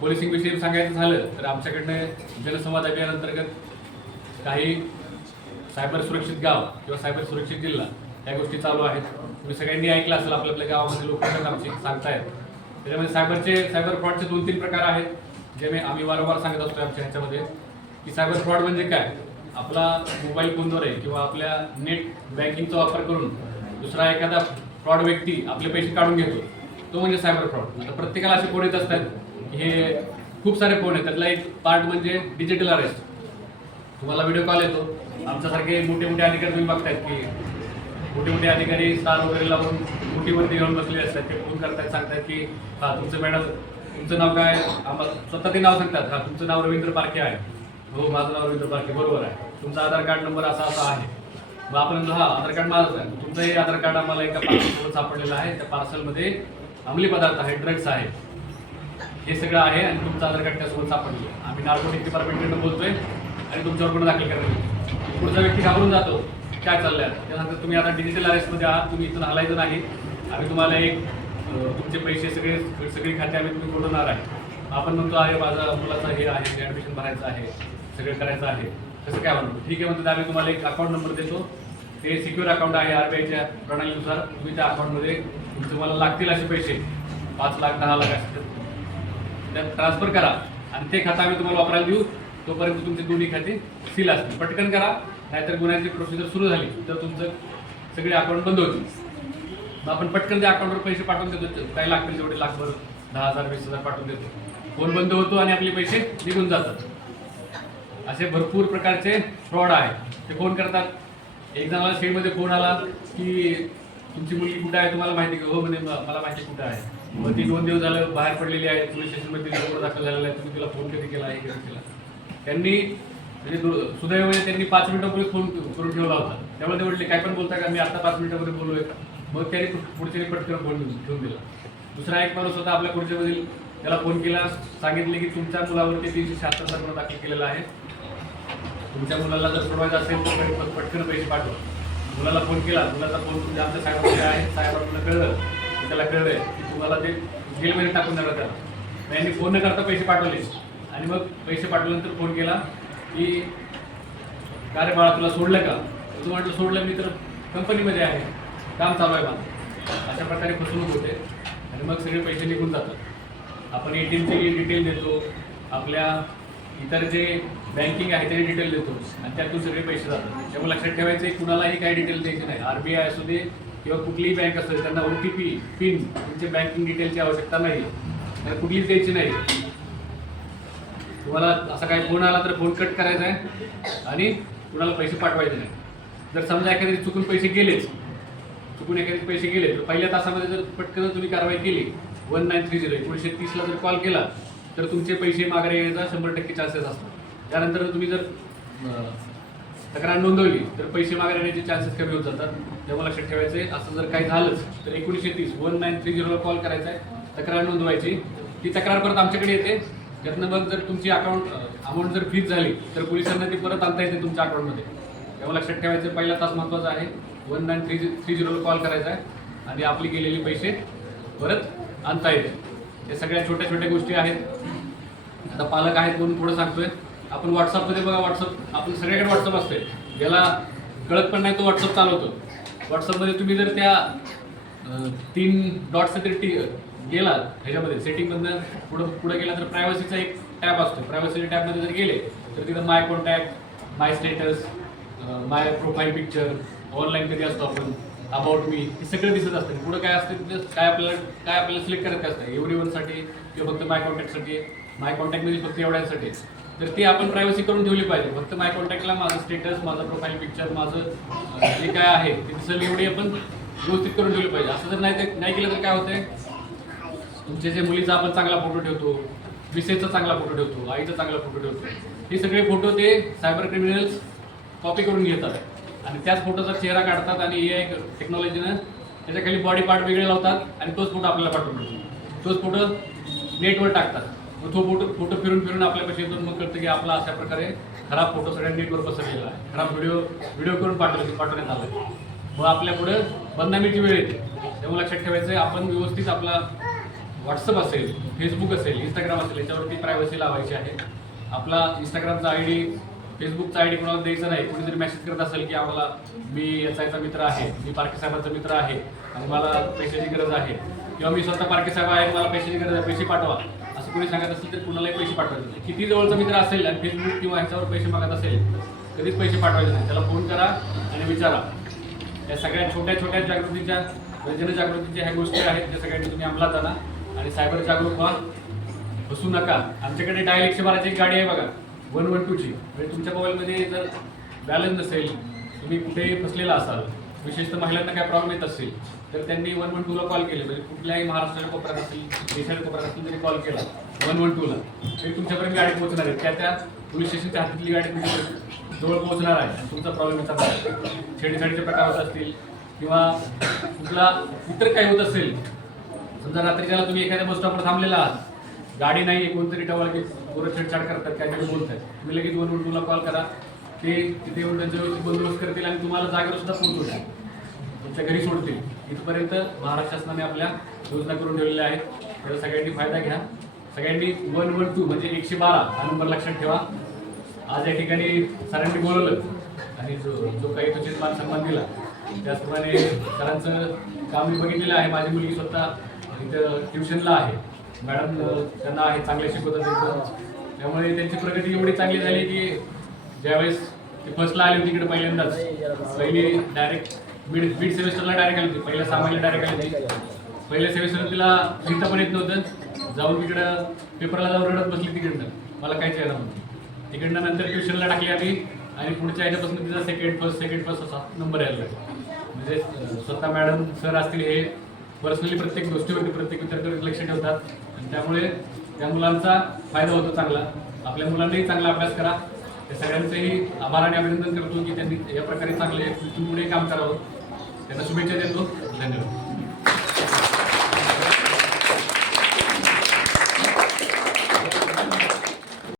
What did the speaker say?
Policing विषयी सांगायचं झालं तर आमच्याकडनं जनसंवाद अभियानांतर्गत काही सायबर सुरक्षित गाव किंवा सायबर सुरक्षित जिल्हा या गोष्टी चालू आहेत. तुम्ही सगळ्यांनी ऐकलं असेल आपल्या आपल्या गावामध्ये लोक आमची सांगतायत. त्याच्यामध्ये सायबरचे सायबर फ्रॉडचे दोन तीन प्रकार आहेत जे मी आम्ही वारंवार सांगत असतो आमच्या ह्याच्यामध्ये. की सायबर फ्रॉड म्हणजे काय? आपला मोबाईल फोनद्वारे किंवा आपल्या नेट बँकिंगचा वापर करून दुसरा एखादा फ्रॉड व्यक्ती आपले पैसे काढून घेतो. तो म्हणजे सायबर फ्रॉड. आता प्रत्येकाला असे फोन येत असतात हे खूप सारे फोन आहेत. त्यातला एक पार्ट म्हणजे डिजिटल अरेस्ट तुम्हाला व्हिडिओ कॉल येतो. आमच्यासारखे मोठे मोठे अधिकारी तुम्ही बघतायत की मोठे मोठे अधिकारी स्टार वगैरे लावून मोठीवरती घेऊन बसलेले असतात. ते फोन करतात सांगतात की हा तुमचं मॅडम तुमचं नाव काय? आम्हाला स्वतः ते नाव सांगतात. हा तुमचं नाव रवींद्र पारखे आहे. हो माझं नाव रवींद्र पारखे बरोबर आहे. तुमचा आधार कार्ड नंबर असा असा आहे. मग आपण हा आधार कार्ड माझंच आहे. तुमचं हे आधार कार्ड आम्हाला एका पार्सलसोबत सापडलेलं आहे. त्या पार्सलमध्ये अंमली पदार्थ आहे ड्रग्स आहे. हे सगळं आहे आणि तुमचं आधार कार्ड त्यासोबत सापडलं. आम्ही नार्कोटिक डिपार्टमेंटकडनं बोलतोय आणि तुमच्यावर गुन्हा दाखल करणार पुढचा व्यक्ती घाबरून जातो. काय चाललं आहे त्यानंतर तुम्ही आता डिजिटल अरेस्टमध्ये आहात. तुम्ही इथून हलायचं नाही. आम्ही तुम्हाला एक तुमचे पैसे सगळे सगळी खाते आम्ही तुम्ही फोडवणार आहे. आपण म्हणतो आहे माझा मुलाचं हे आहे ते ॲडमिशन भरायचं आहे सगळं करायचं आहे. कसं काय म्हणतो ठीक आहे म्हणतो आम्ही तुम्हाला एक अकाउंट नंबर देतो. ते सिक्युअर अकाउंट आहे आर बी आयच्या प्रणालीनुसार. तुम्ही त्या अकाउंटमध्ये तुम्हाला लागतील असे पैसे. पाच लाख दहा लाख असे. त्यात ट्रान्सफर करा. आणि ते खातं आम्ही तुम्हाला वापरायला देऊ. तोपर्यंत तुमचे दोन्ही खाती सील असतील. पटकन करा. नाहीतर गुन्ह्याची प्रोसिजर सुरू झाली तर तुमचं सगळे अकाउंट बंद होतील. मग आपण पटकन त्या अकाउंटवर पैसे पाठवून देतो. काय लागतील तेवढे लाखभर दहा हजार वीस हजार पाठवून देतो. फोन बंद होतो आणि आपले पैसे निघून जातात. असे भरपूर प्रकारचे फ्रॉड आहे. ते फोन करतात? एक जणाला शेडमध्ये फोन आला? की तुमची मुलगी कुठे आहे? तुम्हाला माहिती का? हो म्हणे मला माहिती कुठे आहे. मग ती दोन दिवस झालं बाहेर पडलेली आहे. पोलीस स्टेशनमध्ये तिचा दाखल झालेला आहे. तुम्ही तिला फोन कधी केला? आहे कधी केला? त्यांनी म्हणजे सुदैवाने त्यांनी पाच मिनिटापूर्वी फोन करून ठेवला होता. त्यामुळे ते म्हटले काय पण बोलता का? मी आता पाच मिनिटामध्ये बोललोय. मग त्यांनी पुढच्या पटकन फोन ठेवून दिला. दुसरा एक माणूस होता आपल्या पुढच्यामधील त्याला फोन केला. सांगितले की तुमच्या मुलावरती तीनशे शहात्तरचा गुन्हा दाखल केलेला आहे तुमच्या मुलाला जर सोडवायचं असेल तर पटकन पैसे पाठवा. मुलाला फोन केला मुलाचा फोन तुमच्या आमच्या साहेबांकडे आहे. साहेबांना कळलं त्याला कळलं की तुम्हाला ते जेलमध्ये टाकून देणार त्याला. यांनी फोन न करता पैसे पाठवले. आणि मग पैसे पाठवल्यानंतर फोन केला की का रे बाळा तुला सोडलं का? तू म्हटलं सोडलं मी तर कंपनीमध्ये आहे. काम चालू आहे मला अशा प्रकारे फसवणूक होते. आणि मग सगळे पैसे निघून जातात. आपण ए टी एमची डिटेल देतो. आपल्या इतर जे बँकिंग आहे त्याची डिटेल देतो. आणि त्यातून सगळे पैसे जातात. त्यामुळे लक्षात ठेवायचं कुणालाही काही डिटेल द्यायचे नाही. आर बी आय असू दे किंवा कुठलीही बँक असेल त्यांना ओ टी पी पिन तुमच्या बँकिंग डिटेलची आवश्यकता नाही. त्यांना कुठलीच द्यायची नाही. तुम्हाला असा काही फोन आला तर फोन कट करायचा आहे. आणि कुणाला पैसे पाठवायचे नाही. जर समजा एखाद्या चुकून पैसे गेलेच चुकून एखादे पैसे गेले तर पहिल्या तासामध्ये जर पटकन तुम्ही कारवाई केली वन नाईन थ्री झिरो एकोणीसशे तीसला जर कॉल केला तर तुमचे पैसे माघारी येण्याचा शंभर टक्के चान्सेस असतात त्यानंतर तुम्ही जर तक्रार नोंदवली तर पैसे मागे येण्याचे चान्सेस कमी होत जातात. तेव्हा लक्षात ठेवायचे असं जर काही झालंच तर एकोणीसशे तीस वन नाईन थ्री झिरोला कॉल करायचा आहे. तक्रार नोंदवायची. ती तक्रार परत आमच्याकडे येते. त्यातनं मग जर तुमची अकाउंट अमाऊंट जर फीज झाली तर पोलिसांना ती परत आणता येते तुमच्या अकाउंटमध्ये तेव्हा लक्षात ठेवायचं पहिला तास महत्त्वाचा आहे. वन नाईन थ्री थ्री झिरोला कॉल करायचा आहे. आणि आपली गेलेले पैसे परत आणता येते हे सगळ्या छोट्या छोट्या गोष्टी आहेत. आता पालक आहेत म्हणून थोडं सांगतोय. आपण व्हॉट्सअपमध्ये बघा व्हॉट्सअप आपण सगळ्याकडे व्हॉट्सअप असते. ज्याला कळत पण नाही तो व्हॉट्सअप चालवतो. व्हॉट्सअपमध्ये तुम्ही जर त्या तीन डॉट्स तरी टी गेला ह्याच्यामध्ये सेटिंगमधनं पुढं पुढे गेला तर प्रायव्हसीचा एक टॅब असतो. प्रायव्हसीच्या टॅबमध्ये जर गेले तर तिथं my contact my status my profile picture online कधी असतो आपण? अबाउट मी हे सगळं दिसत असतं. पुढं काय असतं तिथे? काय आपल्याला काय आपल्याला सिलेक्ट करायचं असतं? एव्हरी वनसाठी किंवा फक्त माय कॉन्टॅक्टसाठी माय कॉन्टॅक्टमध्ये फक्त एवढ्यासाठी? तर ते आपण प्रायव्हसी करून ठेवली पाहिजे. फक्त माय कॉन्टॅक्टला माझं स्टेटस माझं प्रोफाईल पिक्चर माझं जे काय आहे ते दिसेल एवढी आपण व्यवस्थित करून ठेवली पाहिजे. असं जर नाही नाही केलं तर काय होतंय? तुमच्या जे मुलीचा आपण चांगला फोटो ठेवतो विसेचा चांगला फोटो ठेवतो आईचा चांगला फोटो ठेवतो हे सगळे फोटो ते सायबर क्रिमिनल्स कॉपी करून घेतात. आणि त्याच फोटोचा चेहरा काढतात आणि ए आय टेक्नॉलॉजीनं त्याच्याखाली बॉडी पार्ट वेगळे लावतात आणि तोच फोटो आपल्याला पाठवून देतो तोच फोटो नेटवर टाकतात. मग तो फोटो फोटो फिरून फिरून आपल्यापाशी येतो मग कळतं की आपला अशा प्रकारे खराब फोटो सगळ्या नेटवर पसरलेला आहे. खराब व्हिडिओ व्हिडिओ करून पाठवले पाठवण्यात आला मग आपल्या पुढे बदनामीची वेळ येते. तेव्हा लक्षात ठेवायचं आहे आपण व्यवस्थित आपला व्हॉट्सअप असेल फेसबुक असेल इंस्टाग्राम असेल याच्यावरती प्रायव्हसी लावायची आहे. आपला इंस्टाग्रामचा आय डी फेसबुकचा आय डी कोणाला द्यायचा नाही कुणीतरी मेसेज करत असेल की आम्हाला मी याचा याचा मित्र आहे मी पारखे साहेबांचा मित्र आहे आणि मला पैशाची गरज आहे. किंवा मी स्वतः पारखे साहेब आहे मला पैशाची गरज आहे पैसे पाठवा. असं कोणी सांगत असेल तर कुणालाही पैसे पाठवायचे नाही. किती जवळचा मित्र असेल आणि फेसबुक किंवा ह्याच्यावर पैसे मागत असेल कधीच पैसे पाठवायचे नाही. त्याला फोन करा आणि विचारा. या सगळ्या छोट्या छोट्या जागृतीच्या जनजागृतीच्या ह्या गोष्टी आहेत त्या सगळ्यांनी तुम्ही अंमलात आणा. आणि सायबर जागरूक व्हा. बसू नका. आमच्याकडे डायल एकशे बाराची एक गाडी आहे बघा. वन वन टूची म्हणजे तुमच्या मोबाईलमध्ये जर बॅलन्स नसेल तुम्ही कुठेही फसलेला असाल विशेषतः महिलांना काय प्रॉब्लेम येत असेल तर त्यांनी वन वन टूला कॉल केले. म्हणजे कुठल्याही महाराष्ट्राच्या कोपऱ्यात असेल देशाच्या कोपऱ्यात असेल तरी कॉल केला वन वन टूला तरी तुमच्यापर्यंत गाडी पोहोचणार आहे. त्या त्या पोलीस स्टेशनच्या हातातली गाडी तुमच्या जवळ पोहोचणार आहे. तुमचा प्रॉब्लेम येतात छेडछाडीचे प्रकार होत असतील किंवा कुठला इतर काही होत असेल समजा रात्री ज्याला तुम्ही एखाद्या बस स्टॉपवर थांबलेला आहात गाडी नाही आहे कोणतरी टवाळ पोरं छेडछाड करतात काहीतरी बोलतात. तुम्ही लगेच वन वन टूला कॉल करा ते तिथे येऊन त्यांचा व्यवस्थित बंदोबस्त करतील आणि तुम्हाला जागेवर सुद्धा पोहोचवतील तुमच्या घरी सोडतील. इथपर्यंत महाराष्ट्र शासनाने आपल्या योजना करून ठेवलेल्या आहेत. त्याचा सगळ्यांनी फायदा घ्या. सगळ्यांनी वन वन टू म्हणजे एकशे बारा हा नंबर लक्षात ठेवा. आज या ठिकाणी सरांनी बोलवलं आणि जो जो काही तो मान सन्मान दिला त्याचप्रमाणे सरांचं काम मी बघितलेलं आहे. माझी मुलगी स्वतः इथं ट्युशनला आहे. मॅडम त्यांना हे चांगले शिकवतात त्यामुळे त्यांची प्रगती एवढी चांगली झाली की ज्यावेळेस ती फर्स्टला आली होती तिकडे पहिल्यांदाच. पहिली डायरेक्ट मिड मिड सेमिस्टरला डायरेक्ट आली होती. पहिल्या सामान्य डायरेक्ट आली होती. पहिल्या सेमिस्टर तिला लिहिता पण येत नव्हतं. जाऊन तिकडं पेपरला जाऊन रडत बसली तिकडनं. मला काहीच येणार म्हणून तिकडनं नंतर ट्युशनला टाकली आम्ही आणि पुढच्या याच्यापासून तिचा सेकंड फर्स्ट सेकंड फर्स्ट असा नंबर यायला म्हणजे स्वतः मॅडम सर असतील हे पर्सनली प्रत्येक गोष्टीवरती प्रत्येक विद्यार्थ्यावर लक्ष ठेवतात. आणि त्यामुळे त्या मुलांचा फायदा होतो चांगला. आपल्या मुलांनाही चांगला अभ्यास करा. त्या सगळ्यांचंही आभार आणि अभिनंदन करतो की त्यांनी या प्रकारे चांगले पुढे काम करावं. त्यांना शुभेच्छा देतो. धन्यवाद.